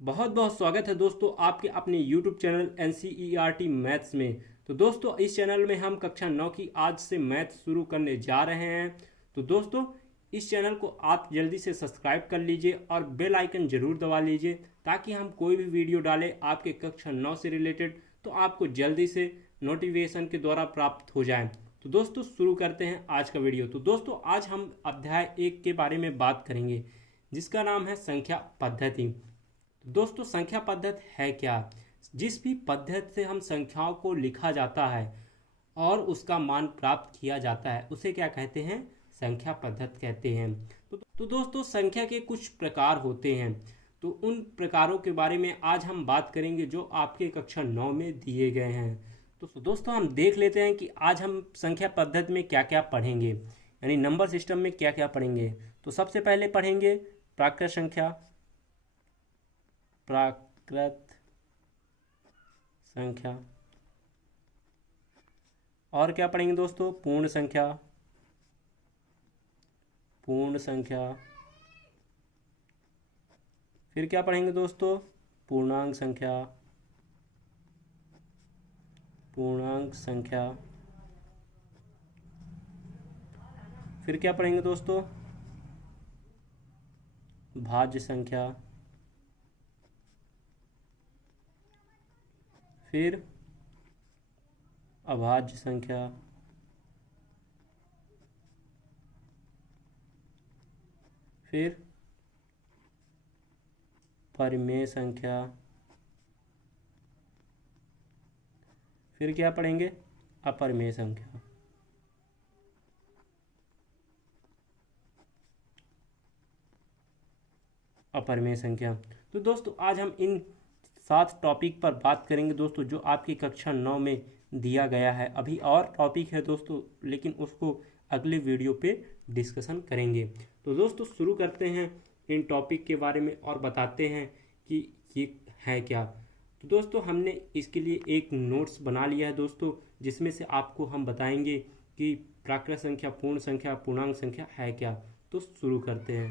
बहुत बहुत स्वागत है दोस्तों आपके अपने YouTube चैनल NCERT मैथ्स में। तो दोस्तों इस चैनल में हम कक्षा 9 की आज से मैथ शुरू करने जा रहे हैं। तो दोस्तों इस चैनल को आप जल्दी से सब्सक्राइब कर लीजिए और बेल आइकन ज़रूर दबा लीजिए ताकि हम कोई भी वीडियो डालें आपके कक्षा 9 से रिलेटेड तो आपको जल्दी से नोटिफिकेशन के द्वारा प्राप्त हो जाए। तो दोस्तों शुरू करते हैं आज का वीडियो। तो दोस्तों आज हम अध्याय 1 के बारे में बात करेंगे जिसका नाम है संख्या पद्धति। दोस्तों संख्या पद्धति है क्या? जिस भी पद्धति से हम संख्याओं को लिखा जाता है और उसका मान प्राप्त किया जाता है उसे क्या कहते हैं? संख्या पद्धति कहते हैं। तो दोस्तों संख्या के कुछ प्रकार होते हैं, तो उन प्रकारों के बारे में आज हम बात करेंगे जो आपके कक्षा 9 में दिए गए हैं। तो दोस्तों हम देख लेते हैं कि आज हम संख्या पद्धति में क्या क्या पढ़ेंगे, यानी नंबर सिस्टम में क्या क्या पढ़ेंगे। तो सबसे पहले पढ़ेंगे प्राकृत संख्या, प्राकृत संख्या। और क्या पढ़ेंगे दोस्तों? पूर्ण संख्या, पूर्ण संख्या। फिर क्या पढ़ेंगे दोस्तों? पूर्णांक संख्या, पूर्णांक संख्या। फिर क्या पढ़ेंगे दोस्तों? भाज्य संख्या। फिर अभाज्य संख्या। फिर परिमेय संख्या। फिर क्या पढ़ेंगे? अपरिमेय संख्या। अपरिमेय संख्या। तो दोस्तों आज हम इन 7 टॉपिक पर बात करेंगे दोस्तों जो आपकी कक्षा 9 में दिया गया है। अभी और टॉपिक है दोस्तों लेकिन उसको अगले वीडियो पे डिस्कशन करेंगे। तो दोस्तों शुरू करते हैं इन टॉपिक के बारे में और बताते हैं कि ये है क्या। तो दोस्तों हमने इसके लिए एक नोट्स बना लिया है दोस्तों, जिसमें से आपको हम बताएंगे कि प्राकृत संख्या, पूर्ण संख्या, पूर्णांक संख्या है क्या। तो शुरू करते हैं।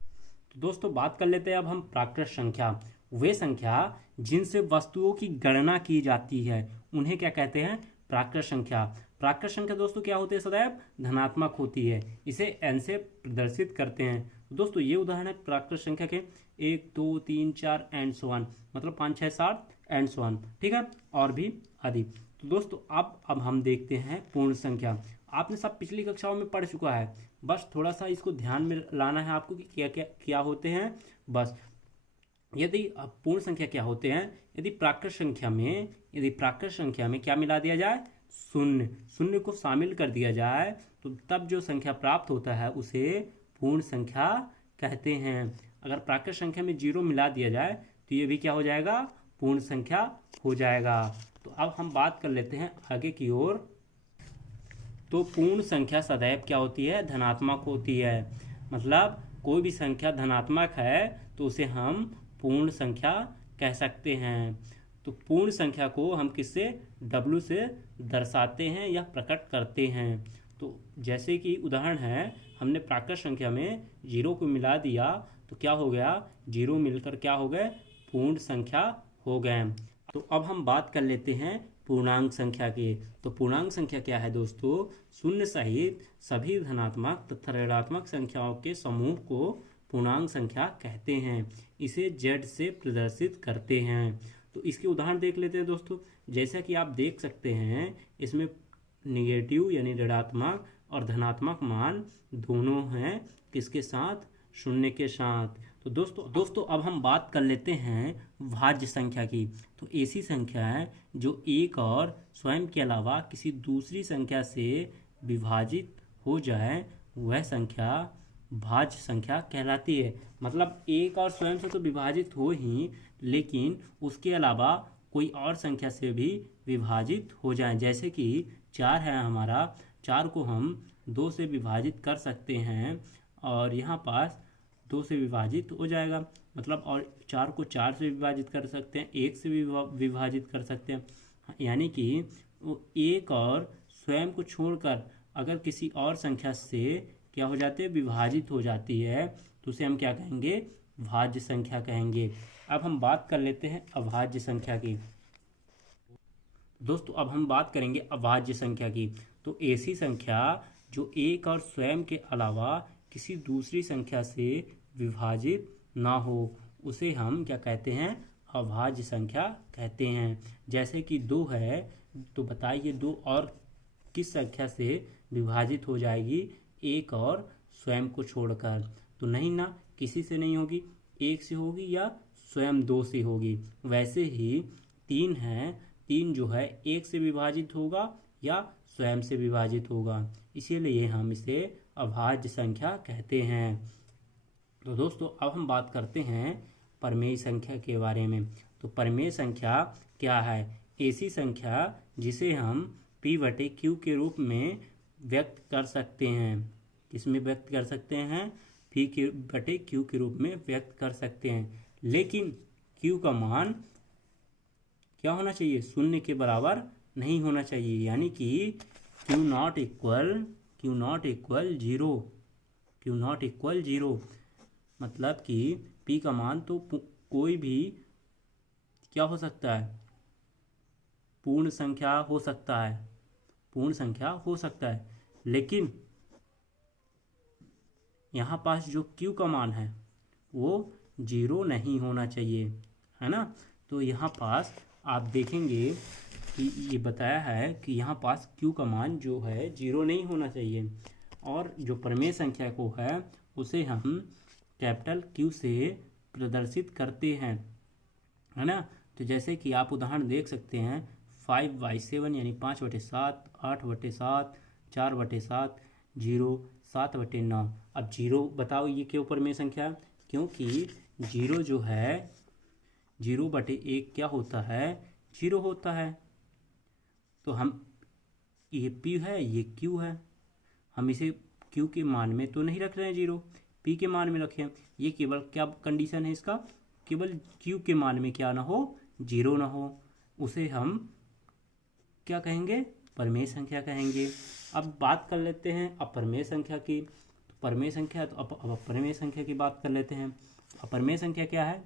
तो दोस्तों बात कर लेते हैं अब हम प्राकृत संख्या। वे संख्या जिनसे वस्तुओं की गणना की जाती है उन्हें क्या कहते हैं? प्राकृत संख्या। प्राकृत संख्या दोस्तों क्या होती है? सदैव धनात्मक होती है। इसे n से प्रदर्शित करते हैं। तो दोस्तों ये उदाहरण है प्राकृत संख्या के 1 2 3 4 एंड सो ऑन, मतलब 5 6 7 एंड सो ऑन, ठीक है, और भी आदि। तो दोस्तों अब हम देखते हैं पूर्ण संख्या। आपने सब पिछली कक्षाओं में पढ़ चुका है, बस थोड़ा सा इसको ध्यान में लाना है आपको कि क्या क्या क्या होते हैं। बस यदि पूर्ण संख्या क्या होते हैं? यदि प्राकृत संख्या में क्या मिला दिया जाए? शून्य, शून्य को शामिल कर दिया जाए तो तब जो संख्या प्राप्त होता है उसे पूर्ण संख्या कहते हैं। अगर प्राकृत संख्या में 0 मिला दिया जाए तो ये भी क्या हो जाएगा? पूर्ण संख्या हो जाएगा। तो अब हम बात कर लेते हैं आगे की ओर। तो पूर्ण संख्या सदैव क्या होती है? धनात्मक होती है। मतलब कोई भी संख्या धनात्मक है तो उसे हम पूर्ण संख्या कह सकते हैं। तो पूर्ण संख्या को हम किससे? W से दर्शाते हैं या प्रकट करते हैं। तो जैसे कि उदाहरण है, हमने प्राकृत संख्या में 0 को मिला दिया तो क्या हो गया? 0 मिलकर क्या हो गए? पूर्ण संख्या हो गए। तो अब हम बात कर लेते हैं पूर्णांक संख्या की। तो पूर्णांक संख्या क्या है दोस्तों? शून्य सहित सभी धनात्मक तथा ऋणात्मक संख्याओं के समूह को पूर्णांक संख्या कहते हैं। इसे z से प्रदर्शित करते हैं। तो इसके उदाहरण देख लेते हैं दोस्तों। जैसा कि आप देख सकते हैं इसमें निगेटिव यानी ऋणात्मक और धनात्मक मान दोनों हैं। किसके साथ? शून्य के साथ। तो दोस्तों अब हम बात कर लेते हैं भाज्य संख्या की। तो ऐसी संख्या है जो एक और स्वयं के अलावा किसी दूसरी संख्या से विभाजित हो जाए वह संख्या भाज्य संख्या कहलाती है। मतलब एक और स्वयं से तो विभाजित हो ही, लेकिन उसके अलावा कोई और संख्या से भी विभाजित हो जाए। जैसे कि 4 है हमारा, 4 को हम 2 से विभाजित कर सकते हैं और यहाँ पास 2 से विभाजित हो जाएगा। मतलब और 4 को 4 से विभाजित कर सकते हैं, 1 से भी विभाजित कर सकते हैं। यानी कि वो एक और स्वयं को छोड़कर अगर किसी और संख्या से क्या हो जाती है? विभाजित हो जाती है तो उसे हम क्या कहेंगे? भाज्य संख्या कहेंगे। अब हम बात कर लेते हैं अभाज्य संख्या की। दोस्तों अब हम बात करेंगे अभाज्य संख्या की। तो ऐसी संख्या जो एक और स्वयं के अलावा किसी दूसरी संख्या से विभाजित ना हो, उसे हम क्या कहते हैं? अभाज्य संख्या कहते हैं। जैसे कि 2 है, तो बताइए 2 और किस संख्या से विभाजित हो जाएगी एक और स्वयं को छोड़कर? तो नहीं ना, किसी से नहीं होगी, एक से होगी या स्वयं 2 से होगी। वैसे ही 3 है, 3 जो है एक से विभाजित होगा या स्वयं से विभाजित होगा, इसीलिए हम इसे अभाज्य संख्या कहते हैं। तो दोस्तों अब हम बात करते हैं परमेय संख्या के बारे में। तो परमेय संख्या क्या है? ऐसी संख्या जिसे हम p/q के रूप में व्यक्त कर सकते हैं। किसमें व्यक्त कर सकते हैं? p/q के रूप में व्यक्त कर सकते हैं, लेकिन q का मान क्या होना चाहिए? 0 के बराबर नहीं होना चाहिए, यानी कि q नॉट इक्वल जीरो। मतलब कि p का मान तो कोई भी क्या हो सकता है? पूर्ण संख्या हो सकता है, लेकिन यहाँ पास जो q का मान है वो 0 नहीं होना चाहिए, है ना। तो यहाँ पास आप देखेंगे कि ये बताया है कि यहाँ पास q का मान जो है 0 नहीं होना चाहिए। और जो परमेय संख्या को है उसे हम कैपिटल Q से प्रदर्शित करते हैं, है ना। तो जैसे कि आप उदाहरण देख सकते हैं 5/7 यानी 5/7, 8/7, 4/7, 0, 7/9। अब 0 बताओ ये क्यों परमेय संख्या? क्योंकि 0 जो है 0/1 क्या होता है? 0 होता है। तो हम ये p है, ये q है, हम इसे q के मान में तो नहीं रख रहे हैं 0, p के मान में रखें। ये केवल क्या कंडीशन है इसका? केवल q के मान में क्या ना हो? 0 ना हो। उसे हम क्या कहेंगे? परमेय संख्या कहेंगे। अब बात कर लेते हैं अपरमेय संख्या की। तो परमेय संख्या, तो अब अपरमेय संख्या की बात कर लेते हैं। अपरमेय संख्या क्या है?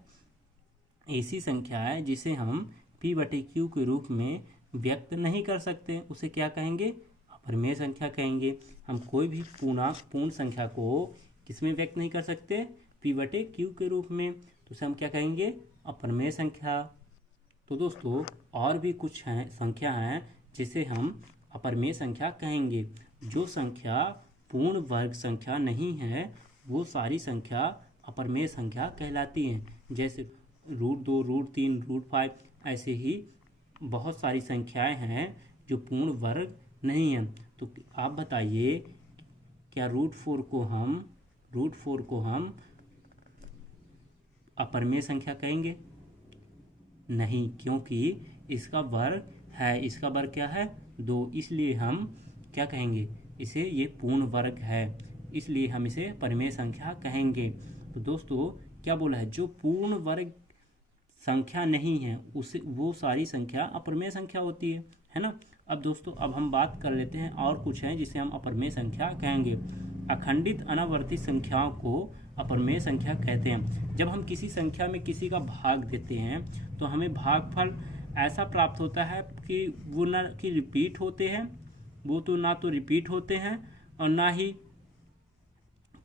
ऐसी संख्या है जिसे हम p/q के रूप में व्यक्त नहीं कर सकते, उसे क्या कहेंगे? अपरमेय संख्या कहेंगे। हम कोई भी पूर्ण संख्या को किसमें व्यक्त नहीं कर सकते? p/q के रूप में, तो उसे हम क्या कहेंगे? अपरमेय संख्या। तो दोस्तों और भी कुछ संख्या हैं जिसे हम अपरमेय संख्या कहेंगे। जो संख्या पूर्ण वर्ग संख्या नहीं है वो सारी संख्या अपरमेय संख्या कहलाती हैं। जैसे √2, √3, √5, ऐसे ही बहुत सारी संख्याएं हैं जो पूर्ण वर्ग नहीं हैं। तो आप बताइए क्या √4 को हम अपरमेय संख्या कहेंगे? नहीं, क्योंकि इसका वर्ग है, इसका वर्ग क्या है? 2, इसलिए हम क्या कहेंगे? इसे ये पूर्ण वर्ग है, इसलिए हम इसे परमेय संख्या कहेंगे। तो दोस्तों क्या बोला है? जो पूर्ण वर्ग संख्या नहीं है उसे वो सारी संख्या अपरमेय संख्या होती है ना। अब दोस्तों अब हम बात कर लेते हैं और कुछ हैं जिसे हम अपरमेय संख्या कहेंगे। अखंडित अनावर्ती संख्याओं को अपरमेय संख्या कहते हैं। जब हम किसी संख्या में किसी का भाग देते हैं तो हमें भागफल ऐसा प्राप्त होता है कि वो ना कि रिपीट होते हैं, वो तो ना तो रिपीट होते हैं और ना ही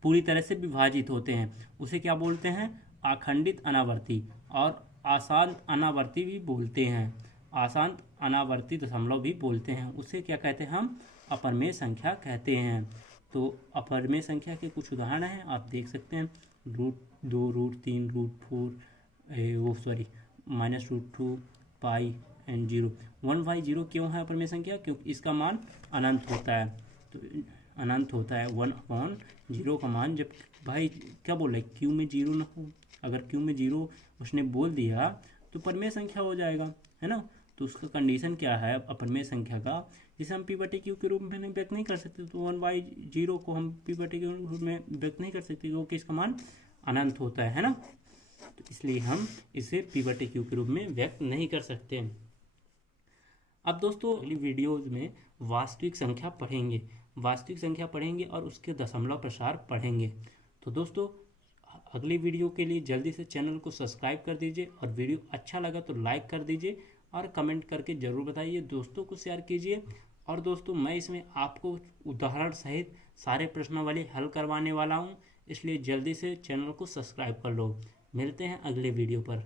पूरी तरह से विभाजित होते हैं। उसे क्या बोलते हैं? अखंडित अनावर्ती, और आशांत अनावर्ती भी बोलते हैं, आशांत अनावर्ती दशमलव भी बोलते हैं। उसे क्या कहते हैं? हम अपरमेय संख्या कहते हैं। तो अपरमेय संख्या के कुछ उदाहरण हैं, आप देख सकते हैं √2, √3, √4, -√2, पाई एंड 0। 1/0 क्यों है अपरमेय संख्या? क्योंकि इसका मान अनंत होता है। तो अनंत होता है 1/0 का मान। जब भाई क्या बोल रहे हैं? क्यू में 0 ना हो, अगर क्यू में 0 उसने बोल दिया तो परमेय संख्या हो जाएगा, है ना। तो उसका कंडीशन क्या है अपरमेय संख्या का? जिसे हम p/q के रूप में व्यक्त नहीं कर सकते, तो 1/0 को हम p/q के रूप में व्यक्त नहीं कर सकते क्योंकि इसका मान अनंत होता है ना। तो इसलिए हम इसे p/q के रूप में व्यक्त नहीं कर सकते। अब दोस्तों अगली वीडियोज में वास्तविक संख्या पढ़ेंगे और उसके दशमलव प्रसार पढ़ेंगे। तो दोस्तों अगली वीडियो के लिए जल्दी से चैनल को सब्सक्राइब कर दीजिए और वीडियो अच्छा लगा तो लाइक कर दीजिए और कमेंट करके ज़रूर बताइए, दोस्तों को शेयर कीजिए। और दोस्तों मैं इसमें आपको उदाहरण सहित सारे प्रश्नावली हल करवाने वाला हूँ, इसलिए जल्दी से चैनल को सब्सक्राइब कर लो। मिलते हैं अगले वीडियो पर।